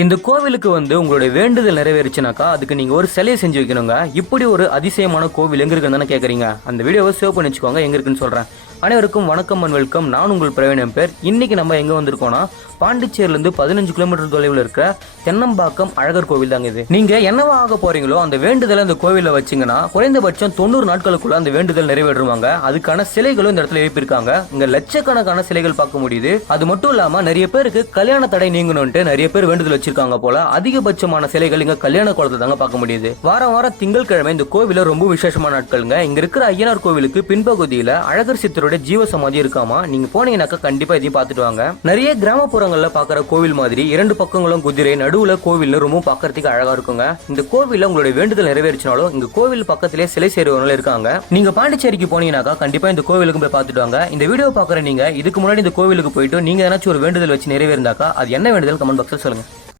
இந்த கோவிலுக்கு உங்களுடைய வேண்டுதல் நிறைவேறுச்சுனாக்கா அதுக்கு நீங்க ஒரு சிலையை செஞ்சு வைக்கணுங்க. இப்படி ஒரு அதிசயமான கோவில் எங்க இருக்குன்னு கேக்குறீங்க. அந்த வீடியோவை சேவ் பண்ணி வச்சுக்கோங்க, எங்க இருக்குன்னு சொல்றேன். அனைவருக்கும் வணக்கம் அண்ட் வெல்கம். நான் உங்கள் பிரவீன் பேர். இன்னைக்கு நம்ம எங்க வந்திருக்கோம்னா பாண்டிச்சேரியிலிருந்து 15 கிலோமீட்டர் தொலைவில் இருக்கிற தென்னம்பாக்கம் அழகர் கோவில் தாங்க இது. நீங்க என்னவா ஆக போறீங்களோ அந்த வேண்டுதலை அந்த கோவில வச்சீங்கன்னா குறைந்தபட்சம் 90 நாட்களுக்குள்ள அந்த வேண்டுதல் நிறைவேறுவாங்க. அதுக்கான சிலைகளும் இந்த இடத்துல எழுப்பியிருக்காங்க. இங்க லட்சக்கணக்கான சிலைகள் பார்க்க முடியுது. அது மட்டும் இல்லாம நிறைய பேருக்கு கல்யாண தடை நீங்கணும்ட்டு நிறைய பேர் வேண்டுதல் வச்சிருக்காங்க போல. அதிகபட்சமான சிலைகள் இங்க கல்யாண குளத்தை தாங்க பார்க்க முடியுது. வாரம் திங்கட்கிழமை இந்த கோவில ரொம்ப விசேஷமான நாட்களுங்க. இங்க இருக்கிற ஐயனார் கோவிலுக்கு பின்பகுதியில அழகர் சித்தரோட ஜீவ சமாதி இருக்காமா. நீங்க போனீங்கன்னாக்கா கண்டிப்பா இதையும் பார்த்துட்டு வாங்க. நிறைய கிராமப்புறங்கள்ல பாக்குற கோவில் மாதிரி இரண்டு பக்கங்களும் குதிரை, நடுவுல கோவில் ரொம்ப பாக்குறதுக்கு அழகா இருக்குங்க. இந்த கோவில்ல உங்களுடைய வேண்டுதல் நிறைவேறிச்சினாலும் இங்க கோவில் பக்கத்திலே சிலை சேருவவங்க இருக்காங்க. நீங்க பாண்டிச்சேரிக்கு போனீங்கன்னாக்கா கண்டிப்பா இந்த கோவிலுக்கு போய் பார்த்துட்டு வாங்க. இந்த வீடியோ பாக்குற நீங்க இதுக்கு முன்னாடி இந்த கோவிலுக்கு போயிட்டு நீங்க ஏதாச்சும் ஒரு வேண்டுதல் வச்சு நிறைவேறிந்தாக்கா அது என்ன வேண்டுதல் கமெண்ட் பாக்ஸ்ல சொல்லுங்க.